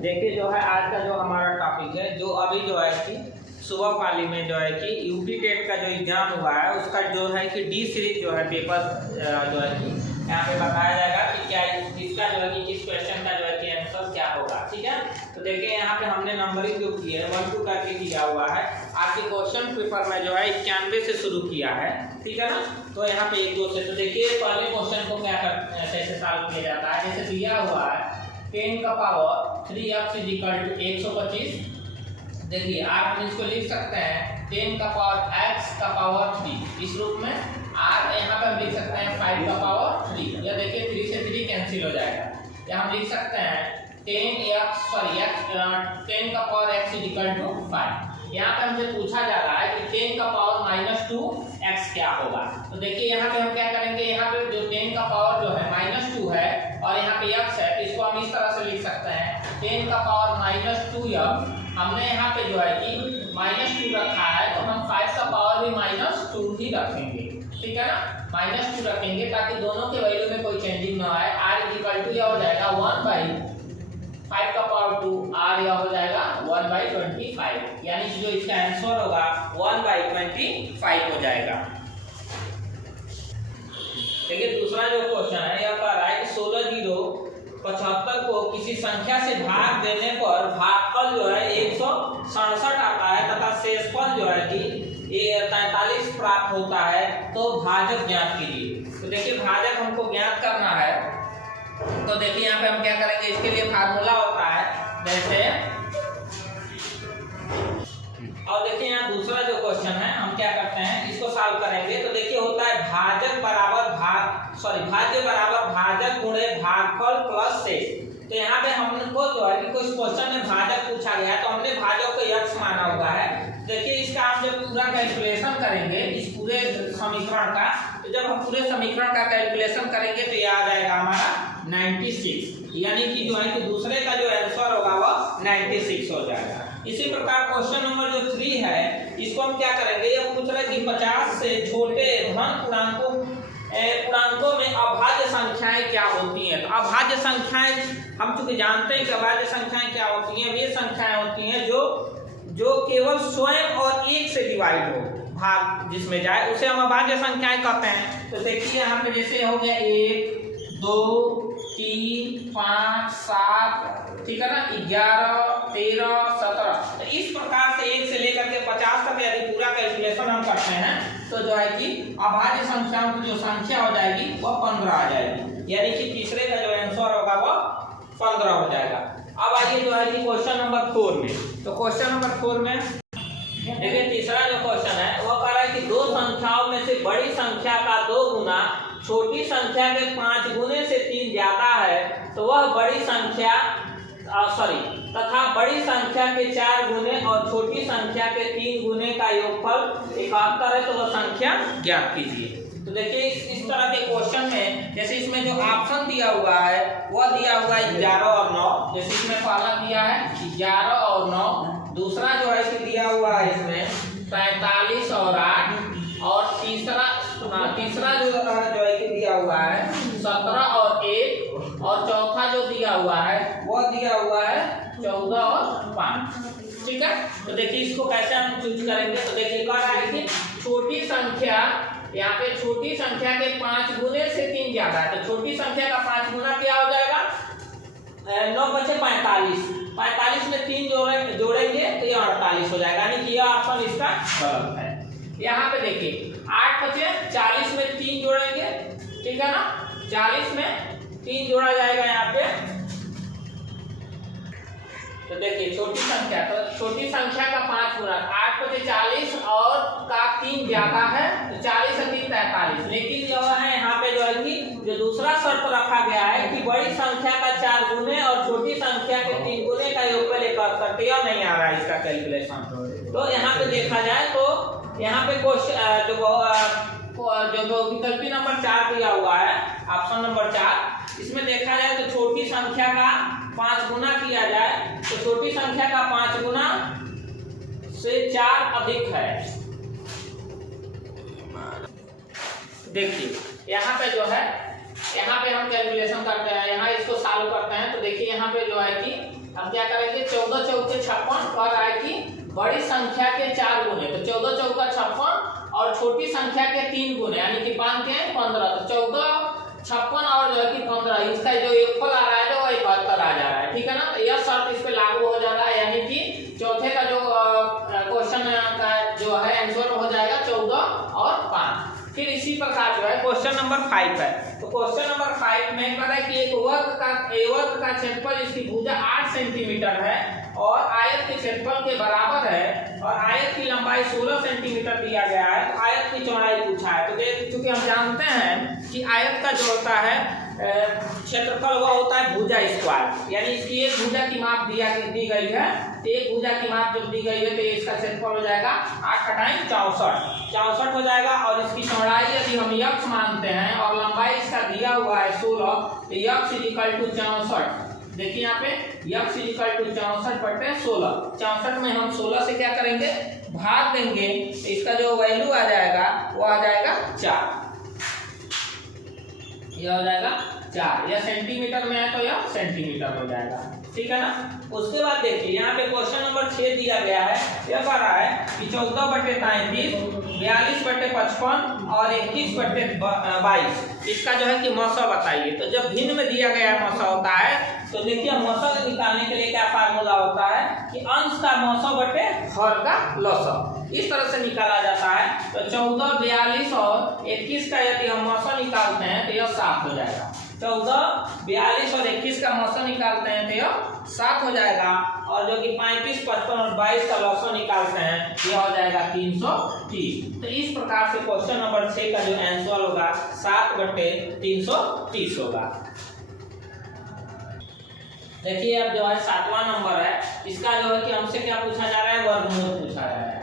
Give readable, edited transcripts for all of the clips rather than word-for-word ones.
देखिए जो है आज का जो हमारा टॉपिक है, जो अभी जो है कि सुबह वाली में जो है कि यूपी टेट का जो एग्जाम हुआ है उसका जो है कि डी सीरीज जो है पेपर जो है कि यहाँ पे बताया जाएगा कि क्या इसका जो है कि किस क्वेश्चन का जो है कि आंसर क्या होगा। ठीक है, तो देखिए यहाँ पे हमने नंबरिंग जो की है 1 2 करके किया हुआ है। आपके क्वेश्चन पेपर में जो है 91 से शुरू किया है। ठीक है ना, तो यहाँ पे 1 2 से तो देखिए पहले क्वेश्चन को क्या कैसे सॉल्व किया जाता है। जैसे दिया हुआ है 10 का पावर 3x = 125। देखिए आर हम इसको लिख सकते हैं 10 का पावर x का पावर 3 इस रूप में। आर यहाँ पे हम लिख सकते हैं 5 का पावर 3, या देखिए 3 से 3 कैंसिल हो जाएगा। या हम लिख सकते हैं 10 का पावर x = 5। यहाँ पे हमसे पूछा जा रहा है कि 10 का पावर -2x क्या होगा। तो देखिए यहाँ पे हम क्या करेंगे, यहाँ पे जो 10 का पावर जो है -2 है और यहाँ पे x है, तो इसको हम इस तरह से लिख सकते हैं 10 का पावर -2x। हमने यहाँ पे जो है कि -2 रखा है, तो हम 5 का पावर भी -2 ही रखेंगे। ठीक है ना, -2 रखेंगे ताकि दोनों के वैल्यू में कोई चेंजिंग ना आए। r यह हो जाएगा 1/5 का पावर 2, r यह हो जाएगा 1/25, यानी जो इसका आंसर होगा 1/25 हो जाएगा। देखिए दूसरा जो क्वेश्चन है यह कह रहा है कि 16 को किसी संख्या से भाग देने पर भागफल जो है 167 आता है तथा शेषफल जो है कि 43 प्राप्त होता है, तो भाजक ज्ञात कीजिए। तो देखिए भाजक हमको ज्ञात करना है, तो देखिए यहाँ पे हम क्या करेंगे, इसके लिए फार्मूला होता है जैसे, और देखिए यहाँ दूसरा जो क्वेश्चन है हम क्या करते हैं इसको सॉल्व करेंगे। तो देखिए होता है भाज्य बराबर भाजक गुणे भागफल प्लस शेष। तो यहाँ पे हमको जो है कि कुछ क्वेश्चन में भाजक पूछा गया है, तो हमने भाजक को x माना हुआ है। देखिए इसका हम जब पूरा कैलकुलेशन करेंगे इस पूरे समीकरण का, तो जब हम पूरे समीकरण का कैलकुलेशन करेंगे तो यह आ जाएगा हमारा 96, यानी कि जो है कि दूसरे का जो आंसर होगा वह 96 हो जाएगा। इसी प्रकार क्वेश्चन नंबर जो 3 है इसको हम क्या करेंगे, ये पूछ रहे कि 50 से छोटे धन पूर्णांकों में अभाज्य संख्याएं क्या होती हैं। तो अभाज्य संख्याएं हम चूंकि जानते हैं कि अभाज्य संख्याएं क्या होती हैं, वे संख्याएं होती हैं जो केवल स्वयं और 1 से डिवाइड हो, भाग जिसमें जाए उसे हम अभाज्य संख्याएं कहते हैं। तो देखिए यहाँ पे जैसे हो गया 1 2 3 5 7, ठीक है ना, 11 13 17। तो इस प्रकार से 1 से लेकर के 50 तक यदि पूरा कैलकुलेशन हम करते हैं तो जो है कि अभाज्य संख्याओं की जो संख्या हो जाएगी वह 15 आ जाएगी, यानी कि तीसरे का जो आंसर होगा वह 15 हो जाएगा। अब आइए जो है कि क्वेश्चन नंबर 4 में। तो क्वेश्चन नंबर 4 में देखिए तीसरा जो क्वेश्चन है वह कह रहा है कि दो संख्याओं में से बड़ी संख्या का 2 गुना छोटी संख्या के 5 गुने से 3 ज्यादा है, तो वह बड़ी संख्या तथा बड़ी संख्या के 4 गुने और छोटी संख्या के 3 गुने का योगफल 71 है, तो वह संख्या ज्ञात कीजिए। तो देखिए इस तरह के क्वेश्चन में जैसे इसमें जो ऑप्शन दिया हुआ है वह दिया हुआ है 11 और 9। जैसे इसमें पहला दिया है 11 और 9, दूसरा जो है कि दिया हुआ है इसमें 45 और 8, और तीसरा जो है कि दिया हुआ है 17 और 1, और चौथा जो दिया हुआ है वह दिया हुआ है 14 और 5। ठीक है, तो देखिए इसको कैसे हम चूज करेंगे। तो देखिए कह रहा है कि छोटी संख्या, यहाँ पे छोटी संख्या के 5 गुने से 3 ज्यादा है, तो छोटी संख्या का 5 गुना क्या हो जाएगा, 9 बचे 45 में 3 जोड़ेंगे तो ये 48 हो जाएगा, यानी कि यह ऑप्शन इसका गलत है। यहाँ पे देखिए 8 बचे 40 में 3 जोड़ेंगे, ठीक है ना, 40 में 3 जोड़ा जाएगा यहाँ पे। तो देखिए छोटी संख्या, तो छोटी संख्या का 5 गुना 8 बचे 40 और का 3 ज्यादा है, तो 40 से 3 43। लेकिन जो है यहाँ पे जो है कि जो दूसरा शर्त रखा गया है कि बड़ी संख्या का 4 गुने और छोटी संख्या के 3 गुने का योगफल 71, यह नहीं आ रहा है इसका कैलकुलेशन। तो यहाँ पे देखा जाए तो यहाँ पे क्वेश्चन जो विकल्पी नंबर 4 दिया हुआ है, ऑप्शन नंबर 4, इसमें देखा जाए तो छोटी संख्या का 5 गुना किया जाए तो छोटी संख्या का 5 गुना से 4 अधिक है। देखिए यहाँ पे जो है, यहाँ पे हम कैलकुलेशन करते हैं, यहाँ इसको सॉल्व करते हैं। तो देखिए यहाँ पे जो है कि हम क्या करेंगे 14 चौके 56 और आएगी बड़ी संख्या के 4 गुने, तो 14 चौका 56 और छोटी संख्या के 3 गुने यानी कि 5 के 15, तो 14 56 और जो है कि 15, इसका जो योगफल आ रहा है जो 71 आ जा रहा है, ठीक है ना। तो यह शर्त इस पे लागू हो जा रहा है, यानी कि चौथे का जो क्वेश्चन का जो है आंसर हो जाएगा 14 और 5। फिर इसी प्रकार जो है क्वेश्चन नंबर 5 है। तो क्वेश्चन नंबर 5 में पता है कि एक वर्ग का क्षेत्रफल इसकी भुजा 8 सेंटीमीटर है और आयत के क्षेत्रफल के बराबर है और आयत की लंबाई 16 सेंटीमीटर दिया गया है, तो आयत की चौड़ाई पूछा है। तो चूंकि हम जानते हैं कि आयत का जो होता है क्षेत्रफल वह होता है भुजा स्क्वायर, यानी इसकी एक भुजा की माप दी गई है, एक भुजा की माप जब दी गई है तो इसका क्षेत्रफल हो जाएगा 8 × 64 हो जाएगा। और इसकी चौड़ाई यदि हम x मानते हैं और लंबाई इसका दिया हुआ है 16, तो x = 64। देखिए यहाँ पे x = 64/16, 64 में हम 16 से क्या करेंगे भाग देंगे, तो इसका जो वैल्यू आ जाएगा वो आ जाएगा 4, यह हो जाएगा 4। यह सेंटीमीटर में है तो यह सेंटीमीटर हो जाएगा, ठीक है ना। उसके बाद देखिए यहाँ पे क्वेश्चन नंबर 6 दिया गया है, यह कह रहा है कि 14/33, 42/55 और 21/22 इसका जो है कि मौसा बताइए। तो जब भिन्न में दिया गया मौसा होता है तो देखिए मौसा निकालने के लिए क्या फार्मूला होता है कि अंश का मौसा बटे हर का लसा, इस तरह से निकाला जाता है। तो 14, 42 और 21 का यदि हम मौसा निकालते हैं तो यह 7 हो जाएगा। 14, 42 और 21 का मौसा निकालते हैं तो यह 7 हो जाएगा, और जो कि 35, 55 और 22 का लौसा निकालते हैं यह हो जाएगा 330। तो इस प्रकार से क्वेश्चन नंबर 6 का जो आंसर होगा 7/330 होगा। देखिए अब जो है 7वां नंबर है, इसका जो है कि हमसे क्या पूछा जा रहा है, वर्गमूल पूछा जा रहा है।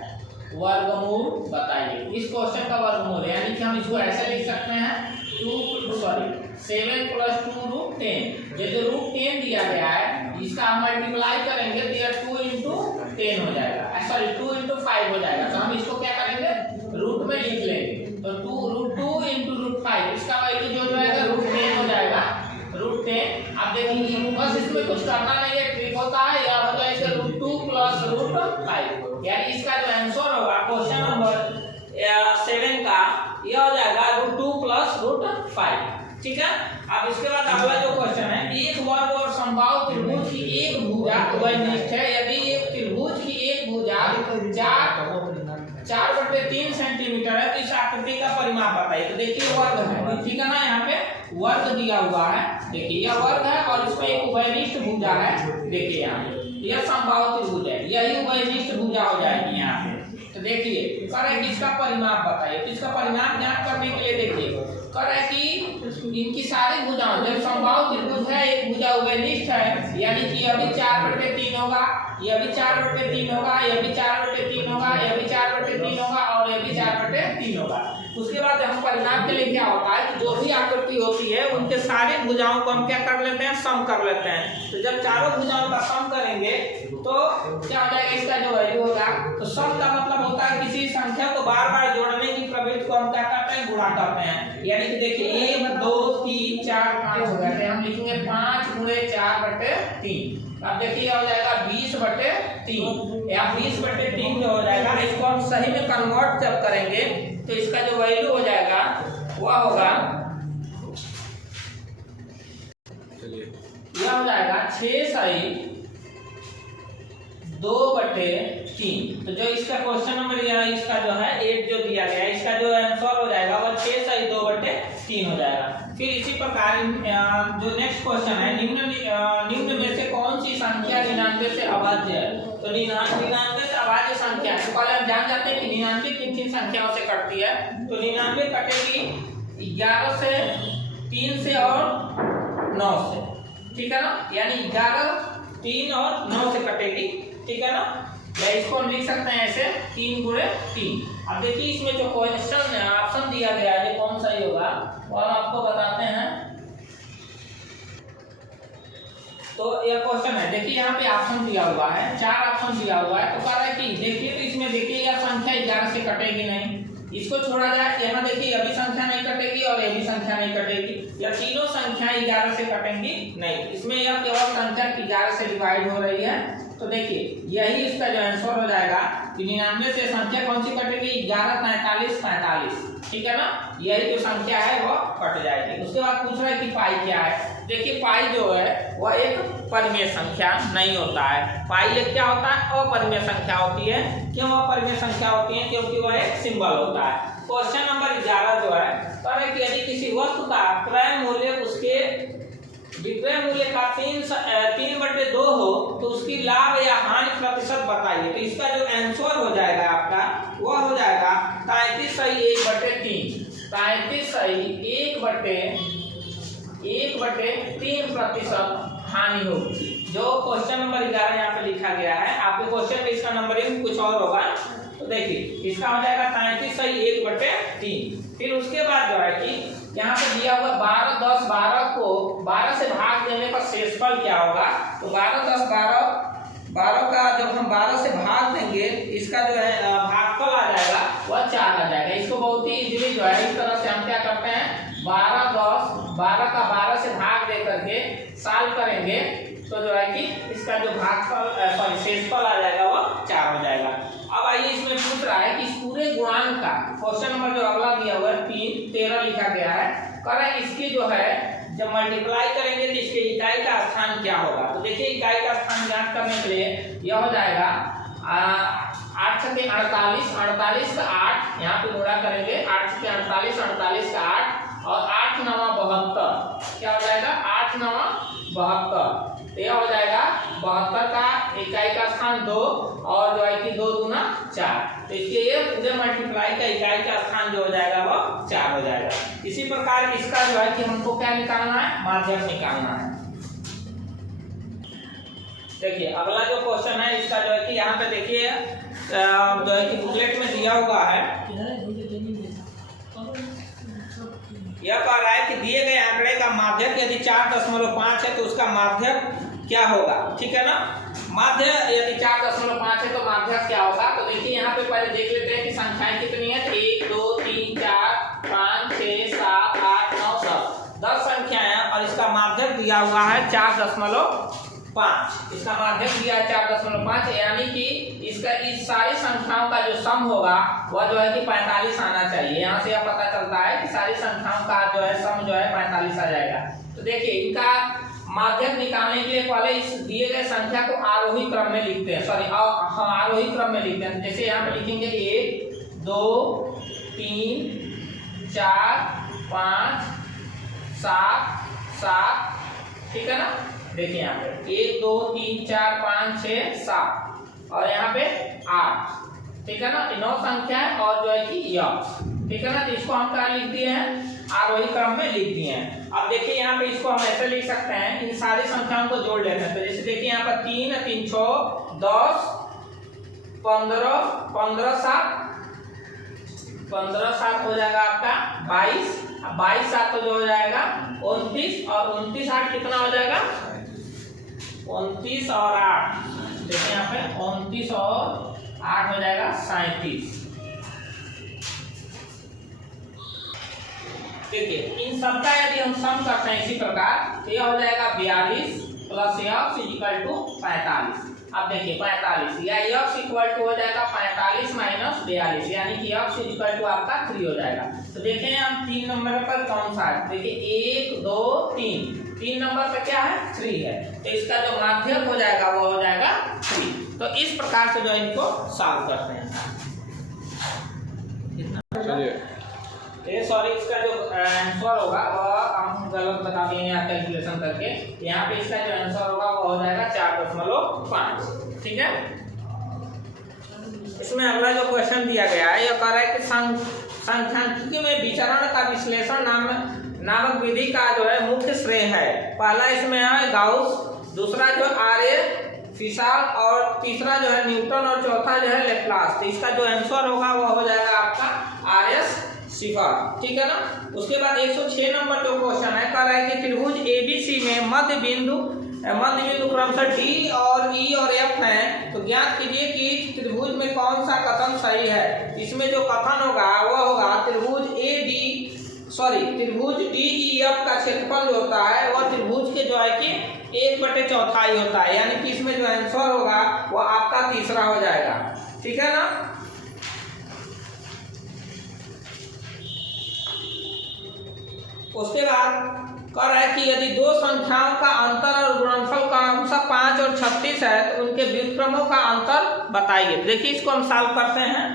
वर्गमूल बताइए। इस क्वेश्चन का वर्गमूल यानी कि हम इसको ऐसे लिख सकते हैं 7 + 2 √10, ये जो √10 दिया गया है इसका हम मल्टीप्लाई करेंगे तो यह 2 × 10 हो जाएगा, सॉरी 2 × 5 हो जाएगा। तो हम इसको क्या करेंगे रूट में लिख लेंगे, तो 2 × 5 इसका वैल्यू जो जाएगा √10 हो जाएगा, √10। आप देखिए बस इसमें कुछ करना नहीं है, ट्रिक होता है, या हो जाएगा √2 + √5, यानी इसका जो आंसर होगा क्वेश्चन नंबर 7 का यह हो जाएगा √2 + √5, ठीक है। अब इसके बाद अगला जो क्वेश्चन है, एक वर्ग और समबाहु त्रिभुज की एक भुजा वैनिष्ठ है, यदि एक त्रिभुज की एक भुजा 4/3 सेंटीमीटर है तो इस आकृति का परिमाप बताइए। तो देखिए वर्ग है, ठीक है ना, यहाँ पे वर्ग दिया हुआ है, देखिए यह वर्ग है और इसमें एक उभयनिष्ठ भुजा है, देखिए यहाँ यह समबाहु त्रिभुज है, यही उभयनिष्ठ भुजा हो जाएगी यहाँ पे। तो देखिए करें कि इसका परिमाप बताइए। तो इसका परिमाप ज्ञात करने के लिए देखिए करें कि इनकी सारी भुजाओं, जब समबाहु त्रिभुज है एक भुजा उभयनिष्ठ है, यानी कि यह भी 4/3 होगा, यह भी 4/3 होगा, यह भी 4/3 होगा, यह भी 4/3 होगा और यह भी 4/3 होगा। उसके बाद हम परिमाप के लिए क्या होता है कि जो भी आकृति होती है उनके सारे भुजाओं को हम क्या कर लेते हैं, सम कर लेते हैं। तो जब चारों भुजाओं का सम करेंगे तो क्या हो जाएगा, इसका जो वैल्यू होगा, तो सम का मतलब होता है किसी संख्या को बार बार जोड़ने की प्रवृत्ति को हम क्या करते हैं, गुणा करते हैं। यानी कि देखिए 1, 2, 3, 4, 5 हो गए, हम लिखेंगे 5 × 4/3। अब देखिए हो जाएगा 20/3, या 20/3 जो हो जाएगा, इसको हम सही में कन्वर्ट जब करेंगे तो इसका जो वैल्यू हो जाएगा वह होगा, यह हो जाएगा 6 सही 2/3। तो जो इसका क्वेश्चन नंबर यहाँ इसका जो है 8 जो दिया गया है, इसका जो आंसर हो जाएगा वह 6 सही 2/3 हो जाएगा। फिर इसी प्रकार जो नेक्स्ट क्वेश्चन है, निम्न में से कौन सी संख्या 99 से अभाज्य है। तो 99 से अभाज्य संख्या, तो पहले हम जान जाते हैं कि 99 किन संख्याओं से कटती है। तो 99 कटेगी 11 से, 3 से और 9 से, ठीक है ना, यानी 11, 3 और 9 से कटेगी, ठीक है ना। या इसको हम लिख सकते हैं ऐसे 3 × 3। अब देखिए इसमें जो क्वेश्चन ऑप्शन दिया गया है कौन सही होगा वो हम आपको बताते हैं। तो यह क्वेश्चन है, देखिए यहाँ पे ऑप्शन दिया हुआ है, 4 ऑप्शन दिया हुआ है। तो कह रहा है कि देखिए तो इसमें देखिए यह संख्या 11 से कटेगी नहीं, इसको छोड़ा जाए, यहाँ देखिए यह भी संख्या नहीं कटेगी और यह भी संख्या नहीं कटेगी, या तीनों संख्या 11 से कटेंगी नहीं, इसमें यह केवल संख्या 11 से डिवाइड हो रही है। तो देखिए यही इसका जो आंसर हो जाएगा कि 99 से संख्या कौन सी कटेगी, 11, 43, 45, ठीक है ना, यही जो संख्या है वो कट जाएगी। उसके बाद पूछ रहा है कि पाई क्या है। देखिए पाई जो है वह एक परिमेय संख्या नहीं होता है, पाई एक क्या होता है, अपरिमेय संख्या होती है। क्यों अपरिमेय संख्या होती है, क्योंकि वह एक सिंबल होता है। क्वेश्चन नंबर 11 जो है कह रहे कि यदि किसी वस्तु का क्रय मूल्य उसके विक्रय मूल्य का 3/2 हो तो उसकी लाभ या हानि प्रतिशत बताइए। तो इसका जो आंसर हो जाएगा आपका वह हो जाएगा 33 सही 1/3, 33 सही 1/3% हानि होगी। जो क्वेश्चन नंबर 11 यहाँ पे लिखा गया है, आपके क्वेश्चन में इसका नंबरिंग कुछ और होगा। तो देखिए इसका हो जाएगा 33 सही 1/3। फिर उसके बाद जो है कि यहाँ पे दिया हुआ 12, 10, 12 को 12 से भाग देने पर शेषफल क्या होगा। तो 12, 10, 12 का जब हम 12 से भाग देंगे इसका जो है भागफल आ जाएगा वह 4 आ जाएगा। इसको बहुत ही इजीली जो है इस तरह से हम क्या करते हैं 12, 10, 12 का 12 से भाग दे करके साल करेंगे तो जो है कि इसका जो भागफल शेषफल आ जाएगा वो 4 हो जाएगा। अब आइए इसमें पूछ रहा है कि इस पूरे गुणांक का क्वेश्चन नंबर जो अगला दिया हुआ है 3, 13 लिखा गया है, कह रहा है इसकी जो है जब मल्टीप्लाई करेंगे तो इसके इकाई का स्थान क्या होगा। तो देखिए इकाई का स्थान ज्ञात करने के लिए यह हो जाएगा 8 छके 48, 48 का 8 यहाँ पे गुणा करेंगे, 8 छके 48, 48 का 8 और 8 9 72, क्या हो जाएगा 8 9 72। यह हो जाएगा 72 का इकाई का स्थान 2 और जो है कि 2 दूना 4। तो इसके ये पूरे मल्टीप्लाई का इकाई का स्थान जो हो जाएगा वो 4 हो जाएगा। इसी प्रकार इसका जो है कि हमको क्या निकालना है, माध्यक निकालना है। देखिए अगला जो क्वेश्चन है इसका जो है कि यहाँ पे देखिए जो है कि बुकलेट में दिया हुआ है, यह कह रहा है कि दिए गए आंकड़े का माध्यक यदि 4.5 है तो उसका माध्यक क्या होगा। ठीक है ना, माध्य यदि 4.5 है तो माध्यक क्या होगा। तो देखिए यहाँ पे पहले देख लेते हैं कि संख्याएं कितनी है। 1 2 3 4 5 6 7 8 9 10 संख्याएं हैं और इसका माध्यक दिया हुआ है 4.5। इसका माध्यक दिया है 4.5, यानी कि इसका इस सारी संख्याओं का जो सम होगा वह जो है कि 45 आना चाहिए। यहाँ से यह पता चलता है कि सारी संख्याओं का जो है सम जो है 45 आ जाएगा। तो देखिए इनका माध्यक निकालने के लिए पहले इस दिए गए संख्या को आरोही क्रम में लिखते हैं, सॉरी हम आरोही क्रम में लिखते हैं। जैसे यहाँ पे लिखेंगे 1 2 3 4 5 7 7, ठीक है ना। देखिए यहाँ पे 1 2 3 4 5 6 7 और यहाँ पे 8, ठीक है ना, 9 संख्या है और जो है कि यह, ठीक है ना। तो इसको हम क्या लिख दिए हैं, आरोही क्रम में लिख दिए हैं। अब देखिए यहाँ पे इसको हम ऐसे लिख सकते हैं, इन सारी संख्याओं को जोड़ लेते हैं। तो जैसे देखिए यहाँ पर 3 3 6 10 15 15 7 हो जाएगा आपका 22, 22 7 तो जो हो जाएगा 29 और 29 8 कितना हो जाएगा 29 और 8, देखिए यहाँ पे 29 और 8 हो जाएगा 37। देखिए इन सबका यदि हम सम करते हैं इसी प्रकार तो यह हो जाएगा 42 प्लस x इक्वल टू 45। अब देखिए 45 या x इक्वल टू हो जाएगा 45 माइनस 42, यानी कि x इक्वल टू आपका 3 हो जाएगा। तो देखें हम 3 नंबर पर कौन सा है, देखिए 1 2 3 नंबर पे क्या है 3 है, तो इसका जो माध्यक हो जाएगा वो हो जाएगा 3। तो इस प्रकार से जो इनको सॉल्व करते हैं। सॉरी इसका जो आंसर होगा वह हम गलत बता दिए यहाँ कैलकुलेशन करके, यहाँ पे इसका जो आंसर होगा वो हो जाएगा 4.5, ठीक है। इसमें अगला जो क्वेश्चन दिया गया है यह कह रहा है कि सांख्यिकी में विचरण का विश्लेषण नामक विधि का जो है मुख्य श्रेय है। पहला इसमें है गाउस, दूसरा जो आर्य फिसाल और तीसरा जो है न्यूटन और चौथा जो है लेप्लास। तो इसका जो आंसर होगा वो हो जाएगा आपका आर्यस सिफर, ठीक है ना। उसके बाद 106 नंबर जो क्वेश्चन है कह रहा है कि त्रिभुज ABC में मध्य बिंदु क्रमशः D और E और F हैं, तो ज्ञात कीजिए कि त्रिभुज में कौन सा कथन सही है। इसमें जो कथन होगा वह होगा त्रिभुज DEF का क्षेत्रफल जो होता है वह त्रिभुज के जो है कि 1/4 होता है, यानी कि इसमें जो आंसर होगा वो आपका तीसरा हो जाएगा। ठीक है ना। उसके बाद कह रहा है कि यदि दो संख्याओं का अंतर और गुणनफल क्रमशः 5 और 36 है तो उनके व्युत्क्रमों का अंतर बताइए। देखिए इसको हम सॉल्व करते हैं।